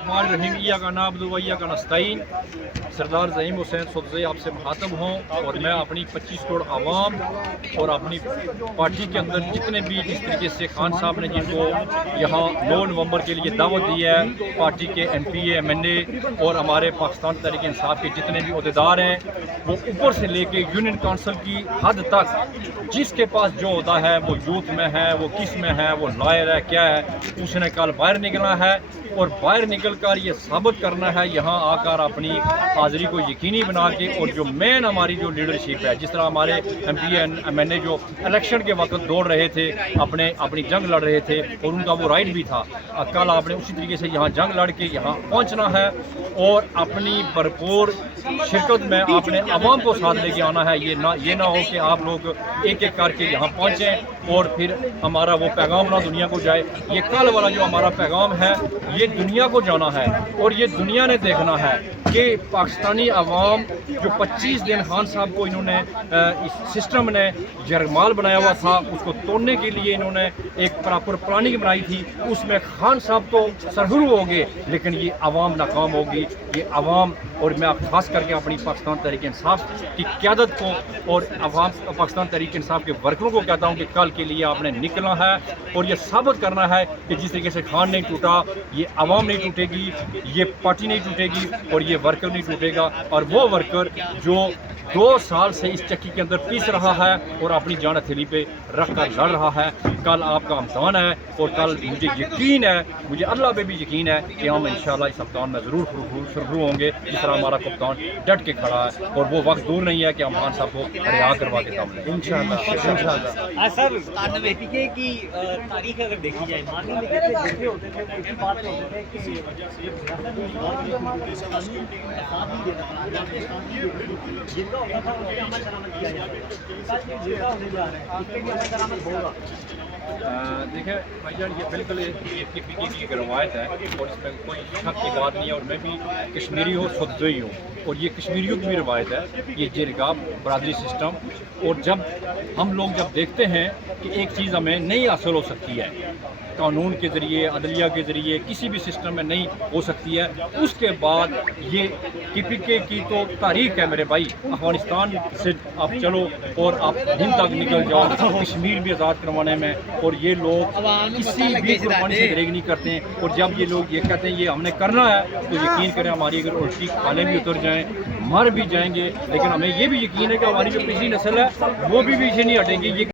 रहीम का नाबदु व इय्याका नस्तईन। सरदार ज़हीम हुसैन सुदज़ई आपसे मुखातब हूँ और मैं अपनी 25 करोड़ आवाम और अपनी पार्टी के अंदर जितने भी जिस तरीके से खान साहब ने जिनको यहाँ 9 नवंबर के लिए दावत दी है, पार्टी के MP MNA और हमारे पाकिस्तान तहरीक इंसाफ के जितने भी अहदेदार हैं, वो ऊपर से लेके यूनियन काउंसिल की हद तक जिसके पास जो होता है, वो यूथ में है, वो किस में है, वो लायर है, क्या है, उसने कल बाहर निकलना है और बाहर निकल कर ये साबित करना है, यहाँ आकर अपनी हाज़िरी को यकीनी बना के। और जो मेन हमारी जो लीडरशिप है, जिस तरह हमारे MP MNA जो इलेक्शन के वक्त दौड़ रहे थे, अपनी जंग लड़ रहे थे और उनका वो राइट भी था, कल आपने उसी तरीके से यहाँ जंग लड़ के यहाँ पहुँचना है और अपनी भरपूर शिरकत में आपने अवाम को साथ लेके आना है। ये ना हो कि आप लोग एक एक करके यहाँ पहुँचें और फिर हमारा वो पैगाम ना दुनिया को जाए। ये कल वाला जो हमारा पैगाम है, ये दुनिया को जाना है और ये दुनिया ने देखना है कि पाकिस्तानी अवाम जो 25 दिन खान साहब को इन्होंने इस सिस्टम ने जरमाल बनाया हुआ था, उसको तोड़ने के लिए इन्होंने एक प्रॉपर प्लानिंग बनाई थी, उसमें खान साहब तो सरगर्म हो गए, लेकिन ये अवाम नाकाम होगी। ये अवाम और मैं खास करके अपनी पाकिस्तान तहरीक इंसाफ की क़यादत को और अवाम पाकिस्तान तहरीक इंसाफ के वर्करों को कहता हूँ कि कल के लिए आपने निकलना है और ये साबित करना है कि जिस तरीके से खान नहीं टूटा, ये अवाम नहीं टूटेगी, ये पार्टी नहीं टूटेगी और ये वर्कर नहीं टूटेगा। और वो वर्कर जो 2 साल से इस चक्की के अंदर पीस रहा है और अपनी जान हथेली पे रख कर लड़ रहा है, कल आपका अमतान है और कल मुझे यकीन है, मुझे अल्लाह पे भी यकीन है कि हम इंशाल्लाह इस अमतान में ज़रूर शुरू होंगे। जिस तरह हमारा कप्तान डट के खड़ा है और वो वक्त दूर नहीं है कि हम खान साहब को रिहा करवा के सामने इंशाल्लाह। सर, 97 की तारीख अगर देखी जाए, मान लीजिए जैसे होते थे वो इसी बात पे होते थे कि जिनका होता था उसके अमल दरामद किया जाता है, जिनका होने जा रहा है इसके भी अमल दरामद होगा। देखिए भाईजान, ये बिल्कुल KPK की एक रवायत है और इसमें कोई शक की बात नहीं है और मैं भी कश्मीरी हूँ, सुदज़ई हूँ और ये कश्मीरियों की भी रवायत है, ये जिरगा बरादरी सिस्टम। और जब हम लोग देखते हैं कि एक चीज़ हमें नहीं हासिल हो सकती है, कानून के ज़रिए, अदलिया के ज़रिए, किसी भी सिस्टम में नहीं हो सकती है, उसके बाद ये KPK की तो तारीख है मेरे भाई। अफगानिस्तान से आप चलो और आप हिंद तक निकल जाओ कश्मीर भी आज़ाद करवाने में, और ये लोग किसी भी कुर्बानी से दरेग नहीं करते हैं। और जब ये लोग ये कहते हैं ये हमने करना है, तो यकीन करें हमारी अगर उल्टी खाले भी उतर जाएँ, मर भी जाएंगे, लेकिन हमें ये भी यकीन है कि हमारी जो पिछली नस्ल है वो भी पीछे नहीं हटेंगी। ये